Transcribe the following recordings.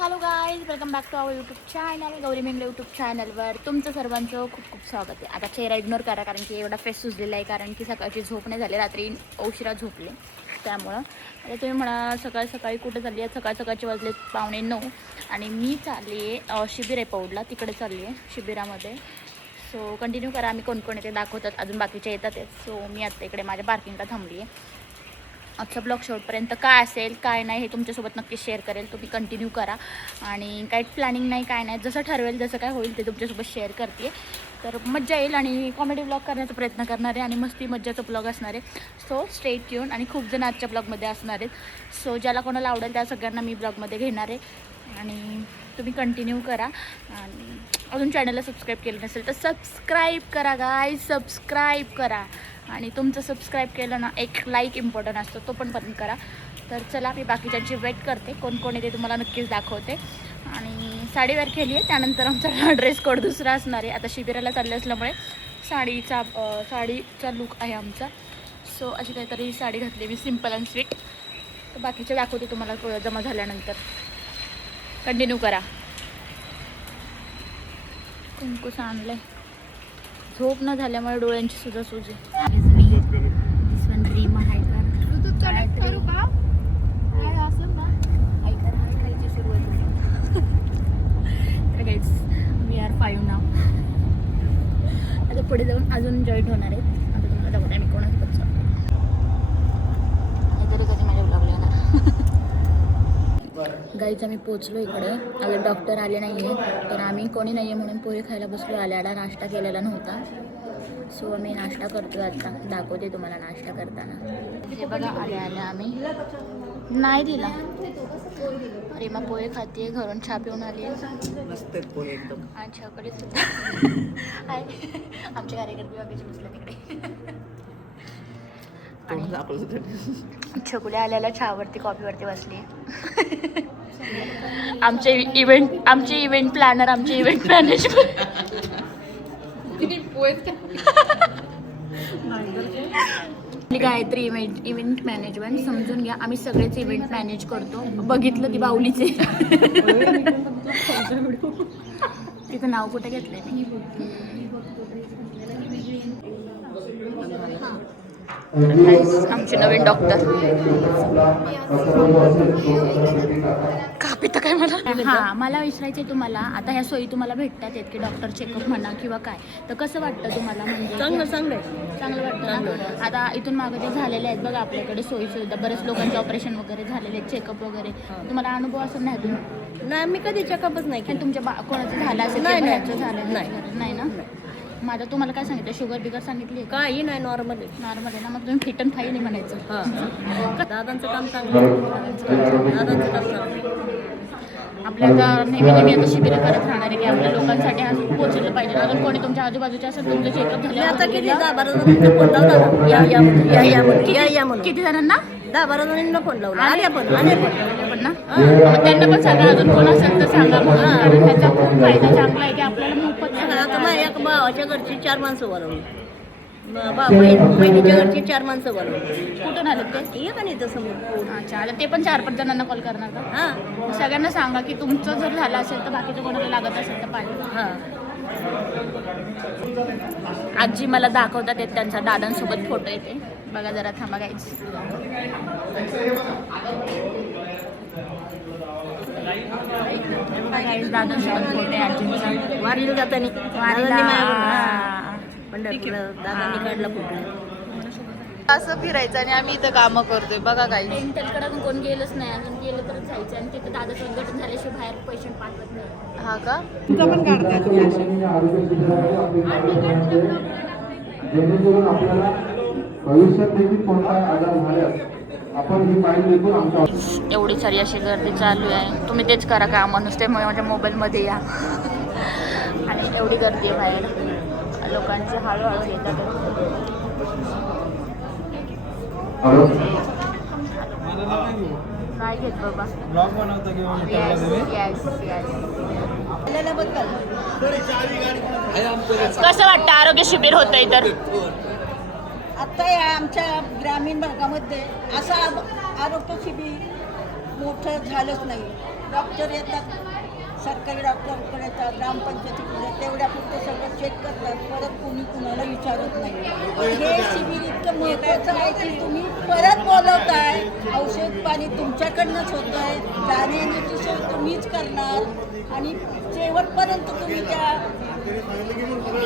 Hello guys, welcome back to our YouTube channel Gauri Mengle YouTube चॅनलवर तुमचं सर्वांचं खूप खूप स्वागत आहे. आता चेहरा इग्नोर करा कारण की एवढा फेस सुजलेला आहे, कारण की सकाळची झोप नाही झाली, रात्री उशिरा झोपले. त्यामुळं आता तुम्ही म्हणा सकाळी सकाळी कुठे चालली आहे. सकाळचे वाजले 8:45 आणि मी चालली आहे शिबिर आहे पौडला, तिकडे चालली आहे शिबिरामध्ये. सो कंटिन्यू करा, आम्ही कोण कोण येते दाखवतात, अजून बाकीचे येतात आहेत. सो मी आता इकडे माझ्या पार्किंगला थांबली आहे. आजचा ब्लॉग शेवटपर्यंत काय असेल काय नाही हे तुमच्यासोबत नक्की शेअर करेल. तुम्ही कंटिन्यू करा आणि काही प्लॅनिंग नाही काय नाही, जसं ठरवेल जसं काय होईल ते तुमच्यासोबत शेअर करते. तर मज्जा येईल आणि कॉमेडी ब्लॉग करण्याचा प्रयत्न करणार आहे आणि मस्ती मज्जाचा ब्लॉग असणार आहे. सो स्टे ट्यून आणि खूप जण आजच्या ब्लॉगमध्ये असणार आहेत. सो ज्याला कोणाला आवडेल त्या सगळ्यांना मी ब्लॉगमध्ये घेणार आहे आणि तुम्ही कंटिन्यू करा. आणि अजून चॅनलला सबस्क्राईब केलं नसेल तर सबस्क्राईब करा गाईज, सबस्क्राईब करा. आणि तुमचं सबस्क्राईब केलं ना, एक लाईक इम्पॉर्टंट असतो, तो पण करा. तर चला, मी बाकीच्यांची वेट करते, कोण कोण येते तुम्हाला नक्कीच दाखवते. आणि साडीवर केली आहे, त्यानंतर आमचा ड्रेस कोड दुसरा असणार आहे. आता शिबिराला चालले असल्यामुळे साडीचा लुक आहे आमचा. सो अशी काहीतरी साडी घातली मी, सिम्पल अँड स्वीट. तर बाकीचे दाखवते तुम्हाला जमा झाल्यानंतर. कंटिन्यू करा. कुंकूस आणलं आहे, झोप न झाल्यामुळे डोळ्यांची सुद्धा सूज आहे. ड्रीम आहे वी आर 5 नाव. आता पुढे जाऊन अजून जॉईंट होणार आहेत. आता तुम्हाला दाखवत आहे मी कोणासोबत नाहीतर कधी माझ्या ब्लॉगला येणार. गाईच आम्ही पोचलो इकडे, अजून डॉक्टर आले नाही आहे, तर आम्ही कोणी नाही आहे म्हणून पोहे खायला बसलो. आल्याला नाश्ता केलेला नव्हता. सो आम्ही नाश्ता करतोय आता, दाखवते तुम्हाला नाश्ता करताना. हे बघा, आल्या आम्ही नाही दिला. अरे मग पोहे खाते, घरून चहा पिऊन आली आहे. पोहे एकदम अच्छा, कडे सुद्धा आहे. आमचे कार्यकर्ते बाकीचे बसले तिकडे. आणि छकुले आल्याला चहावरती कॉफीवरती बसली. आमचे इव्हेंट प्लॅनर, आमचे event management. Gayatri event management समजून घ्या, आम्ही सगळेच इव्हेंट मॅनेज करतो. बघितलं ती बाहुलीचे. तिचं नाव कुठे घेतलंय मी. आमचे नवीन डॉक्टर का पितं काय मला. हां, मला विचारायचं आहे तुम्हाला, आता ह्या सोयी तुम्हाला भेटतात आहेत की डॉक्टर चेकअप म्हणा किंवा काय, तर कसं वाटतं तुम्हाला? म्हणजे चांगलं वाटतं ना. आता इथून मागं जे झालेले आहेत बघा आपल्याकडे सोयी सुविधा, बरेच लोकांचे ऑपरेशन वगैरे झालेले आहेत, चेकअप वगैरे, तुम्हाला अनुभव असं नाही अजून? नाही, मी कधी चेकअपच नाही केलं. तुमच्या कोणाचं झालं असेल? झालं नाही ना. माझं तुम्हाला काय सांगितलं, शुगर बिगर सांगितली? काही नाही, नॉर्मल आहे ना. मग तुम्ही फिट अँड फाईन म्हणायचं. दादांचं काम चांगलं. आपल्या आता नेहमी आता शिबिर करत राहणार आहे की आपल्या लोकांसाठी असं पोहोचलं पाहिजे. अजून कोणी तुमच्या आजूबाजूच्या असेल तुमचं चेकअप झालं आता किती 10-12 जणांना फोन लावला. या म्हणून किती जणांना? 10-12 जणांना फोन लावला. आले पण ना. मग त्यांना पण सांगा, अजून कोण असेल तर सांगा म्हणून, कारण त्याचा खूप फायदा चांगला आहे की आपल्याला मोफत. आता माझ्या एका भावाच्या घरची 4 माणसं बोलवली. बहिणीच्या घरची 4 माणसं बोलवली. कुठून आले ते? ये का नाही तसं समोर. अच्छा, आता ते पण 4-5 जणांना कॉल करणार का? हां, सगळ्यांना सांगा की तुमचं जर झालं असेल तर बाकीचं कोणाला लागत असेल तर पाहिजे. हां. आजी मला दाखवतात येत, त्यांचा दादांसोबत फोटो येते बघा, जरा थांबा गाईज. दादांसोबत फोटो आहे आजींचा. वारीला जाताना पंढरपूरला दादांनी काढला फोटो. असं फिरायचं आणि आम्ही इथं कामं करतोय बघा काही. डेंटलकडे अजून कोण गेलंच नाही, अजून गेलं तर जायचं. आणि तिथं दादाचं उद्घाटन झाल्याशिवाय बाहेर पेशंट पाठवत नाही. हा का? जेणेकरून आपल्याला भविष्यात देखील कोणताही आजार झाल्यास आपण ही माहिती देतो आमच्या. एवढी सारी अशी गर्दी चालू आहे. तुम्ही तेच करा का नुसते माझ्या मोबाईलमध्ये या. आणि एवढी गर्दी आहे बाहेर, लोकांचे हळूहळू येतात. काय घेत बाबा. Yes yes yes. कसं वाटतं आरोग्य शिबिर होतंय तर? आता या आमच्या ग्रामीण भागामध्ये असं आरोग्य शिबिर मोठं झालंच नाही. डॉक्टर येतात, सरकारी डॉक्टरकडे येतात, ग्रामपंचायतीकडे तेवढ्या पुरते सगळं चेक करतात, परत कोणी कुणाला विचारत नाही. पण हे शिबिर इतकं महत्त्वाचं आहे की तुम्ही परत बोलवताय, औषध पाणी तुमच्याकडनंच होतं आहे, जाण्याची सोय तुम्हीच करणार आणि शेवटपर्यंत तुम्ही त्या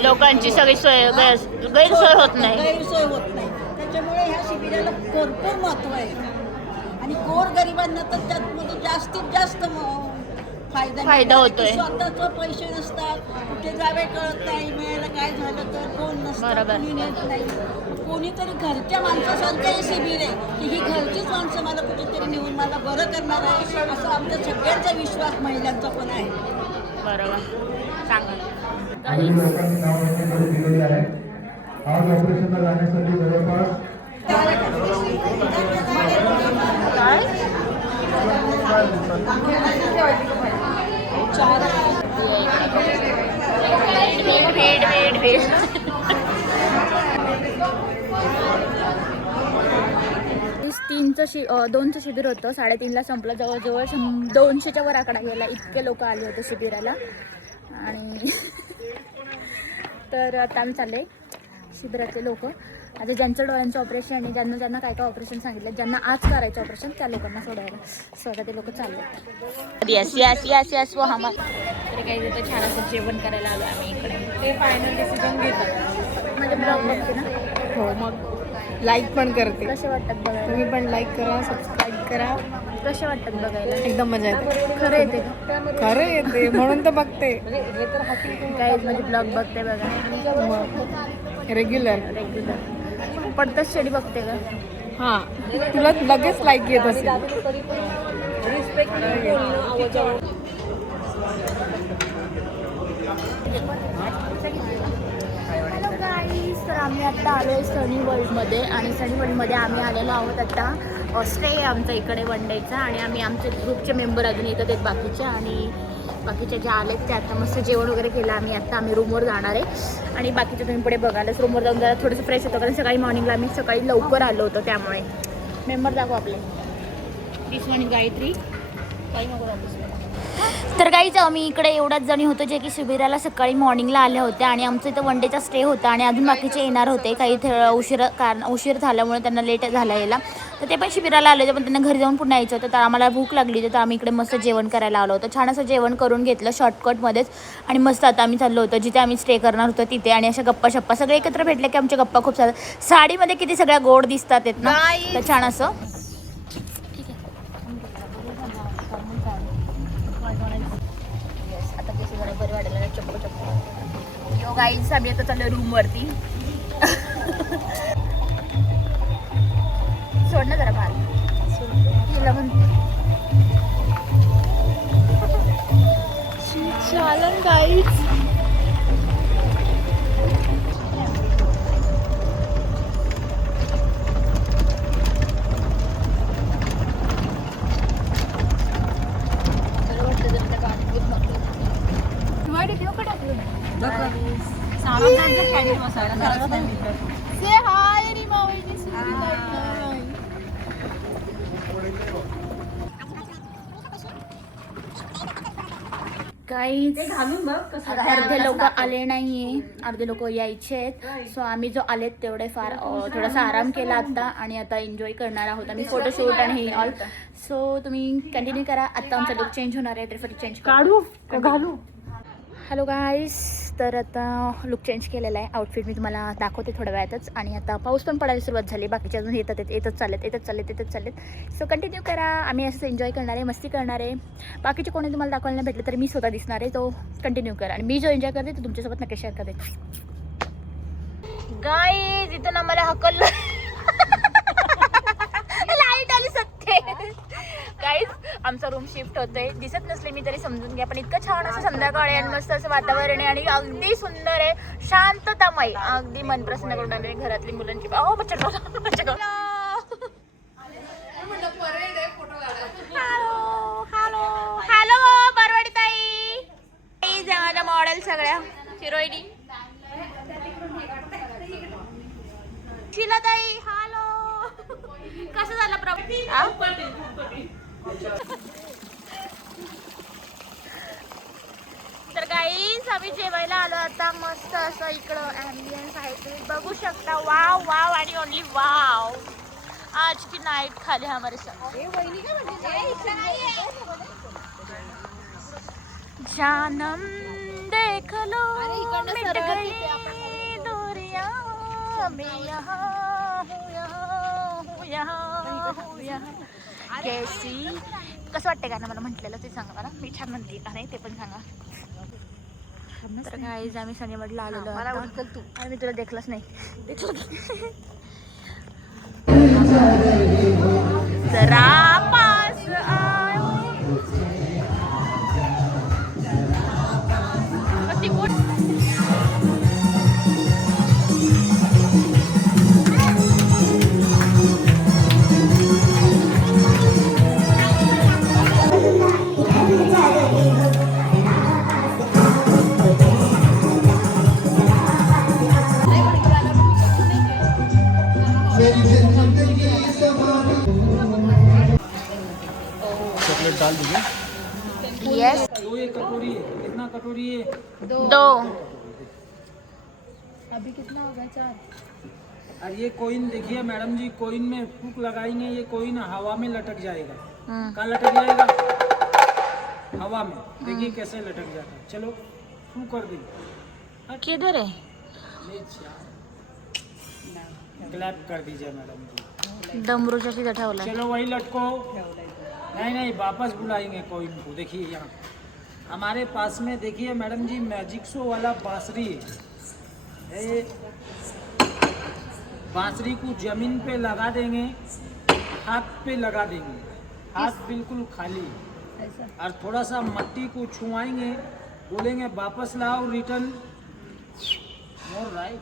लोकांची सगळी सोय गैरसोय होत नाही. गैरसोय होत नाही. त्याच्यामुळे ह्या शिबिराला भरपूर महत्त्व आहे आणि गोरगरिबांना तर त्यातमध्ये जास्तीत जास्त फायदा फायदा होतोय. स्वतःचे पैसे नसतात, कुठे जावे कळत नाही, मिळायला काय झालं तर कोण नसतं, बरोबर. कोणी नेत नाही. कोणीतरी घरच्या माणसासारखं हे शिबिर आहे की ही घरचीच माणसं मला कुठेतरी नेऊन मला बरं करणार आहे, असं आमच्या सगळ्यांचा विश्वास महिलांचा पण आहे. बरोबर, सांगा. काही लोकांनी नाव नोंदणी करून दिलेली आहे. आज ऑपरेशनला जाण्यासाठी जवळपास भेट 2चं शिबिर होतं, 3:30ला संपलं. जवळजवळ 200च्या वर आकडा गेला, इतके लोक आले होते शिबिराला. आणि तर आता आम्ही चाललोय शिबिरातले लोक. आता ज्यांचं डोळ्यांचं ऑपरेशन आणि ज्यांना काय काय ऑपरेशन सांगितलं, ज्यांना आज करायचं ऑपरेशन त्या लोकांना सोडायला स्वतः ते लोक चालले. यस यस यस यस वो हम तरी काही तिथं छान असं जेवण करायला आलो आम्ही इकडे. ते फायनल डिसिजन घेतात. म्हणजे ब्लॉग बघते ना. हो, मग लाईक पण करते. कसे वाटतात बघायला? तुम्ही पण लाईक करा, सबस्क्राईब करा. कसे वाटतात बघायला? एकदम मजा येते. खरं येते का? खरं येते म्हणून तर बघते. काय म्हणजे ब्लॉग बघते बघा रेग्युलर पडतात शेडी बघते का? हां, तुला लगेच लाईक येत असेल. हॅलो गाईज, तर आम्ही आत्ता आलो आहे सनी वर्ल्डमध्ये. आणि सनी वर्ल्डमध्ये आम्ही आलेलो आहोत आत्ता. स्टे आहे आमचा इकडे वन डेचा. आणि आम्ही आमचे ग्रुपचे मेंबर अजून येतात आहेत बाकीचे. आणि बाकीचे जे आलेत ते आता मस्त जेवण वगैरे केलं आम्ही रूमवर जाणार आहे. आणि बाकीचे तुम्ही पुढे बघालच रूमवर जाऊन जरा थोडंसं फ्रेश होतं, कारण सकाळी मॉर्निंगला आम्ही सकाळी लवकर आलो होतो, त्यामुळे. मेंबर दाखव आपले. दिस वन इज गायत्री. काही नको दाखवू. तर काहीच आम्ही इकडे एवढ्याच जणी होतो जे की शिबिराला सकाळी मॉर्निंगला आल्या होत्या. आणि आमचं इथं वन डेचा स्टे होता आणि अजून बाकीचे येणार होते. काही उशीर झाल्यामुळे त्यांना लेट झाला यायला, तर ते पण शिबिराला आले होते, पण त्यांना घरी जाऊन पुन्हा यायचं होतं. तर आम्हाला भूक लागली होती, तर आम्ही इकडे मस्त जेवण करायला आलो होतो. छान असं जेवण करून घेतलं शॉर्टकटमध्येच. आणि मस्त आता आम्ही चाललो होतो जिथे आम्ही स्टे करणार होतो तिथे. आणि अशा गप्पा शप्पा सगळे एकत्र भेटले की आमच्या गप्पा खूप साऱ्या. साडीमध्ये किती सगळ्या गोड दिसतात आहेत ना, तर छान असं. आता केस जरा बरे वाढले चप्पू. यो गाईज, आम्ही आता चाललो रूमवरती. सोड ना जरा बाल तिला म्हणते. चालन गाईज. काहीच अर्धे लोक आले नाहीये, अर्धे लोक यायचे आहेत. सो आम्ही जो आलेत तेवढे फार थोडासा आराम केला आता. आणि आता एन्जॉय करणार आहोत आम्ही फोटोशूट आणि हे ऑल. सो तुम्ही कंटिन्यू करा. आता आमचा लुक चेंज होणार आहे, तरी चेंज काढू घालू. हॅलो गाईस, तर आता लुक चेंज केलेला आहे. आउटफिट मी तुम्हाला दाखवते थोड्या वेळातच. आणि आता पाऊस पण पडायला सुरुवात झाली. बाकीचे अजून येतच चाललेत. सो कंटिन्यू करा. आम्ही असं एन्जॉय करणार आहे, मस्ती करणार आहे. बाकीचे कोणी तुम्हाला दाखवायला नाही भेटले तर मी स्वतः दिसणार आहे. तो कंटिन्यू करा. आणि मी जो एन्जॉय करते तो तुमच्यासोबत नक्की शेअर करते. गाईज, इथं ना मला हकललं. लाईट आली सत्य. गाईज, आमचा रूम शिफ्ट होतोय. दिसत नसले मी तरी समजून घ्या. पण इतकं छान असं संध्याकाळ आहे आणि मस्त असं वातावरण आहे आणि अगदी सुंदर आहे, शांततामय, अगदी मन प्रसन्न करून आले. घरातली मुलांची हॅलो परवाडी ताई, माझ्या मॉडेल सगळ्या हिरोईनी. शिला ताई, हॅलो. कसं झालं प्रॉब्लेम? आम्ही जेवायला आलो आता. मस्त असं इकडं ॲम्बियन्स आहे, तुम्ही बघू शकता. वाव वाव आणि ओनली वाव. आज की नाईट खाली हमारे साथ. जानम देख लो मिट गई दूरियां, मैं यहाँ हूँ, यहाँ हूँ, यहाँ हूँ, यहाँ. कैसी कसं वाटतं गाणं मला म्हटलेलं ते सांगा मला. मी छान म्हणते का नाही ते पण सांगा. तर गाईज आम्ही शनिवारला आलेलो आणि मी तुला देखलंच नाही. जरा पास आयो. ती कोण चॉकलेट डाल दीजिए। यस. दो ये कटोरी है, कितना कटोरी है? दो. अभी कितना होगा? 4. और ये कोइन देखिए मैडम जी, कोइन में फूक लगाएंगे, ये कोइन हवा में लटक जाएगा। कहाँ लटक जाएगा? हवा में। देखिए कैसे लटक जाता है। चलो फूक कर दीजिए। किधर है? क्लैप कर दीजिए मैडम जी। डमरूच्या तिथं ठेवला. चलो वही लटको। नहीं नहीं, वापस बुलाएंगे कोइन को। देखिए यहाँ हमारे पास में देखिए मैडम जी, मैजिक शो वाला बांसुरी है। ये बांसुरी को जमीन पे लगा देंगे, हाथ पे लगा देंगे, हाथ बिल्कुल खाली, और थोड़ा सा मिट्टी को छुआएंगे, बोलेंगे वापस लाओ, रिटर्न मोर राइट,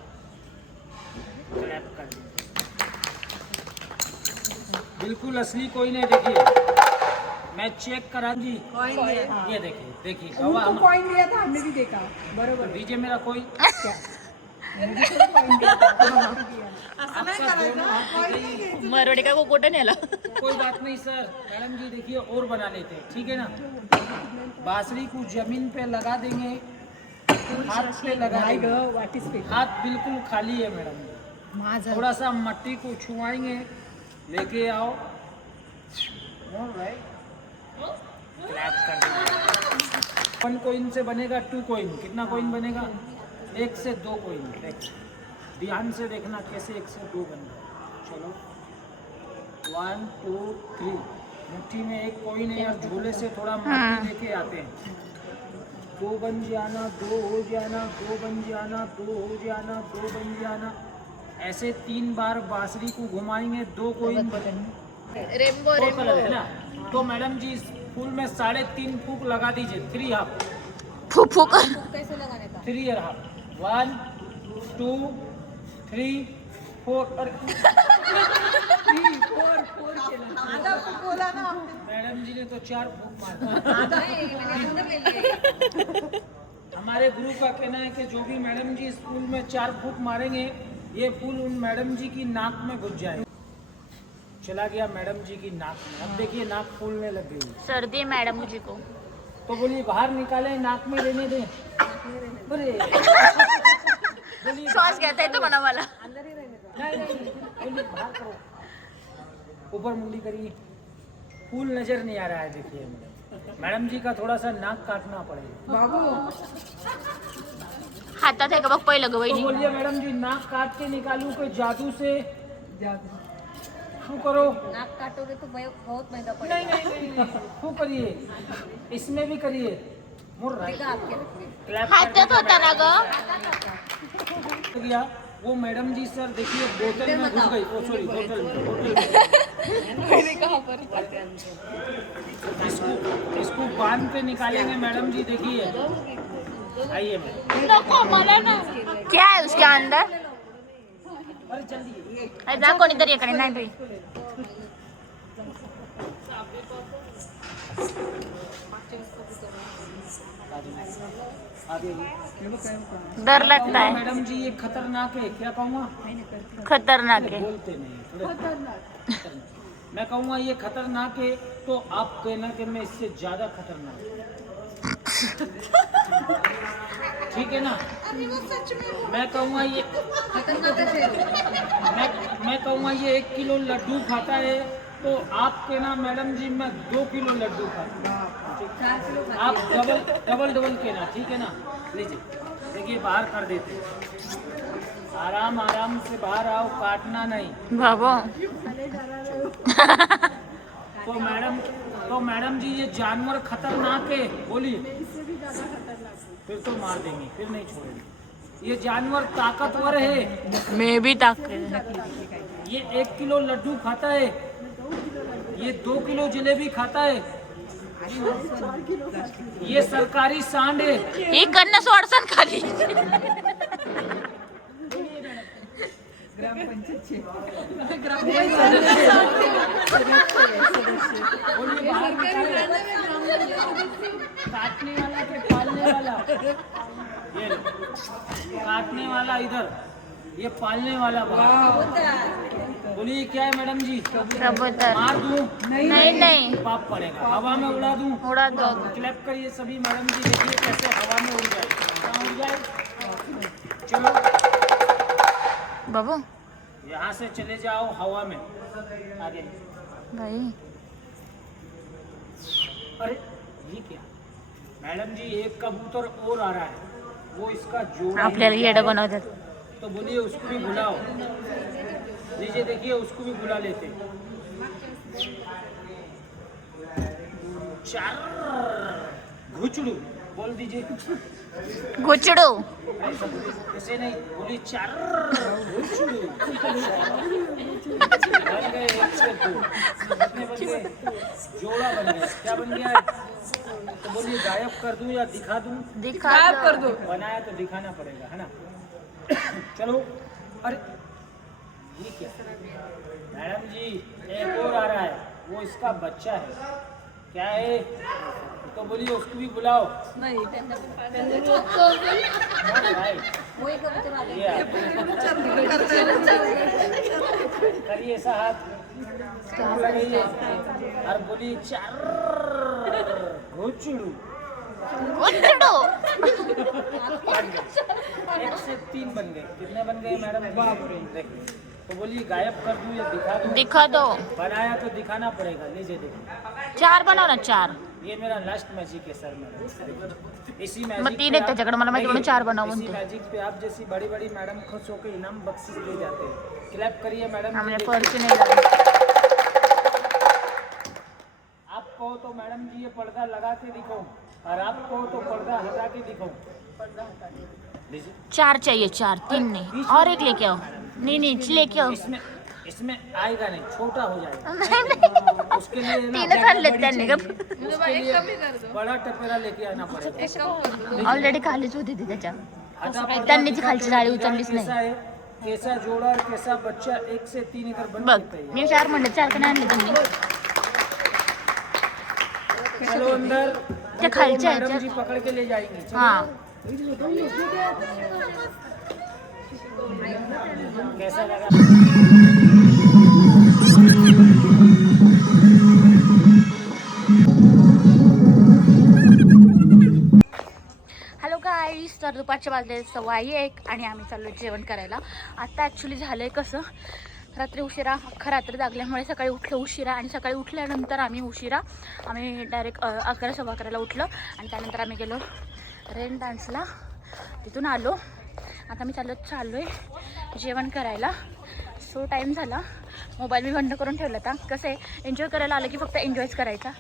क्लैप कर देंगे। बिल्कुल असली कोई नहीं। देखिए मैं चेक करा जी, ये देखिए देखिए कॉइन लिया था, हमने भी देखा. बरोबर दीजिए मेरा कोई। मरवडे का कोकोटन याला. कोई बात नहीं सर, मैडम जी देखिए और बना लेते हैं, ठीक है ना। बांसुरी को जमीन पे लगा देंगे, हाथ पे लगा देंगे, हाथ बिल्कुल खाली है मैडम जी, थोड़ा सा मिट्टी को छुआएंगे, लेके आओ, क्लैप कर देंगे। 1 कोइन से बनेगा 2 कोइन। कितना कोइन बनेगा? 1 से 2 कोइन। ध्यान से देखना कैसे 1 से 2 बन रहा। चलो 1 2 3। मुट्ठी में 1 कोइन है और झोले से थोड़ा मिट्टी लेके आते हैं। 2 बन जाना, 2 हो जाना, 2 बन जाना, 2 हो जाना, 2 बन जाना। ऐसे 3 बार बांसुरी को घुमाएंगे, 2 कोइन रेनबो और कलर है ना। तो मैडम जी इस फूल में 3.5 फूक लगा दीजिए। 3 हाफ, फूक फूक. कैसे लगाने का? 3 और हाफ। 1 2 3 4। बोला ना. मैडम जी ने तो 4 फूक मारा। हमारे गुरु का कहना है कि जो भी मैडम जी इस फूल में 4 फूक मारेंगे, ये फूल उन मैडम जी की नाक में घुस जाएगा। चला गया मैडम जी की नाक में। अब देखिए नाक फूलने लग गई। सर्दी है मैडम जी को. तो बोलिए बाहर निकाले, नाक में रहने दें। बोलिए श्वास घेता येतो म्हणा मला. बोलिए बाहर करो, ऊपर मुंडी करिए। फूल नजर नहीं आ रहा है। देखिए मैडम जी का थोड़ा सा नाक काटना पड़ेगा। बाबू हातात आहे का बघ पहिलं ग तो वहिनी. बोलिए मैडम जी नाक काट के निकालूं कोई जादू से? शू करो। नाक काटोगे तो बहुत महंगा नहीं पड़ेगा. नहीं नहीं, शू करिए, इसमें भी करिए। मुड़ रहा है। क्लैप हातात होता ना ग. कर गया वो मैडम जी। सर देखिए बोतल में घुस गई। ओ सॉरी, बोतल में। इसको बांध के निकालेंगे मैडम जी। देखिए आइए मैम। क्या है उसके अंदर? अरे जल्दी जा कोणीतरी इकडे. नाही बाई. डर लगता है. मैडम जी ये खतरनाक है। क्या कहूँगा? खतरनाक है. बोलते नहीं थोड़े। मैं कहूँगा ये खतरनाक है, तो आप कहना कि मैं इससे ज्यादा खतरनाक हूँ। ठीक है ना। मैं कहूँगा ये मैं कहूँगा ये 1 किलो लड्डू खाता है तो आपके ना मैडम जी मैं 2 किलो लड्डू खाता हूँ। आप डबल के ना, ठीक है ना। लीजिए देखिए बाहर कर देते हैं। आराम से बाहर आओ, काटना नहीं बाबा। तो मैडम जी ये जानवर खतरनाक है, बोलिए। फिर तो मार देंगे, फिर नहीं छोड़ेंगे। ये जानवर ताकतवर है। मैं भी ताकत। ये 1 किलो लड्डू खाता है, ये 2 किलो जलेबी खाता है। ये सरकारी सांड है। ही कन्न सोडसन खाली। काटने वाला के पालने वाला, ये लो। काटने वाला इधर, ये पालने वाला बाहर। बोलिए क्या है मैडम जी? कबूतर। मार दूं? नहीं पाप पड़ेगा। हवा में उड़ा दूं? उड़ा दो। क्लैप करिए सभी। मैडम जी देखिए कैसे हवा में उड़ जाए। कहाँ उड़ जाए? चलो बाबू यहाँ से चले जाओ हवा में। आगे। भाई अरे ये क्या मैडम जी, एक कबूतर और आ रहा है, वो इसका जोड़ा आपल्याला है। येडं बनवतात। तो बोलिए उसको भी बुलाओ। लीजिए देखिए उसको भी बुला लेते। चार घुचड़ू बोल दीजिए। गुचड़ू। ऐसे नहीं, बोलिए चार घुचड़ू। बन गए 1 से 2। कितने बन गए? जोड़ा बन गया। क्या बन गया है? तो बोलिए गायब कर दूं या दिखा दूं? दिखा कर दो। बनाया तो दिखाना पड़ेगा, है ना। चलो। अरे ये क्या मैडम जी, एक और आ रहा है, वो इसका बच्चा है। क्या है? तो बोलिए उसको भी बुलाओ। करिए ऐसा हाथ लगाइए और बोलिए चार घुचड़ू। गुचड़ू। 1 से 3 बन गए। कितने बन गए मैडम? देखिए तो बोलिए गायब कर दूं या दिखा दूं? दिखा दो। बनाया तो दिखाना पड़ेगा। लीजिए देखिए 4 बनव ना 4। ये मेरा लास्ट मैजिक है सर मैडम। इसी मग मैजिक 3 आहेत त्याच्याकडे, मला माहिती म्हणून 4 बनव इसी म्हणते। मैजिक पे आप जैसी बड़ी बड़ी मैडम खुश होकर इनाम बख्शिश दे जाते हैं। क्लैप करिए मैडम। हमने जी, फॉर्च्यूनर लावली। आप कहो तो मैडम जी ये पर्दा लगा के दिखाऊं और आप कहो तो पर्दा हटा के दिखाऊं। लीजिए 4 चाहिए, 4 3 नहीं। और एक लेके आओ। नहीं लेके आओ। इसमें आएगा नहीं, छोटा हो जाएगा। नहीं उसके लिए ना 3 आणले त्यांनी का? उसके लिए बड़ा टपेरा लेके आना पड़ेगा। ऑलरेडी खालीच होती ती त्याच्या। हटा पर्दा त्यांनी ती दिखा खालची के जाळी दिखाएं उचललीच कैसा नाही। है, कैसा जोड़ा और कैसा बच्चा। 1 से 3 इधर बन बघ सकता है। मी 4 म्हणले, 4 का नाही आणले त्यांनी? चलो अंदर। त्या खालच्या मैडम ह्याच्यात। जी पकड़ के ले जाएंगे। चलो। हाँ कैसा लगा? हॅलो गाईस, तर दुपारच्या वाजले 1:15 आणि आम्ही चाललो जेवण करायला. आता ॲक्च्युली झालं आहे कसं, रात्री उशिरा, अख्खा रात्री जागल्यामुळे सकाळी उठलं उशिरा आणि सकाळी उठल्यानंतर आम्ही डायरेक्ट 11 सव्वा 11ला उठलं आणि त्यानंतर आम्ही गेलो रेन डान्सला. तिथून आलो. आता मी चाललो आहे जेवण करायला. सो टाईम झाला. मोबाईल मी बंद करून ठेवला होता. कसं आहे, एन्जॉय करायला आलं की फक्त एन्जॉयच करायचा.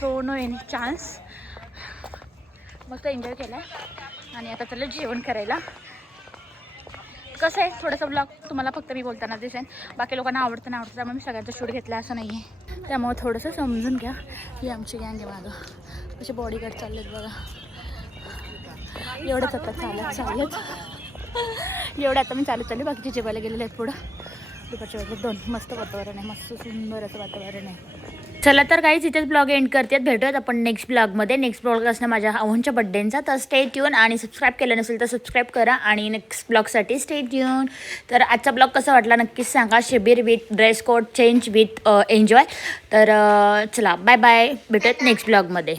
So no any chance. मस्त एन्जॉय केला आहे आणि आता चाललं जेवण करायला. कसं आहे, थोडंसं ब्लॉग तुम्हाला फक्त मी बोलताना दिसेन, बाकी लोकांना आवडतं नाही आवडतं, त्यामुळे मी सगळ्यांचा शूट घेतला असं नाही आहे. त्यामुळे थोडंसं समजून घ्या. ही आमची गँग आहे मागं. कसे बॉडीगार्ड चाललेत बघा. एवढंच आता चालत एवढं आता मी चालू बाकीचे जेवायला गेलेले आहेत पुढं. दुपारच्या वेळेला 2 मस्त वातावरण आहे, मस्त सुंदर असं वातावरण आहे. चला तर काहीच इथेच ब्लॉग एंड करतात. भेटूयात आपण नेक्स्ट ब्लॉगमध्ये. नेक्स्ट ब्लॉग असणं माझ्या अवनच्या बड्डेंचा. तर स्टे ट्यून आणि सबस्क्राईब केलं नसेल तर सबस्क्राईब करा आणि नेक्स्ट ब्लॉगसाठी स्टे ट्यून. तर आजचा ब्लॉग कसा वाटला नक्कीच सांगा. शिबिर with dress code change with enjoy. तर चला बाय बाय. भेटूयात नेक्स्ट ब्लॉगमध्ये.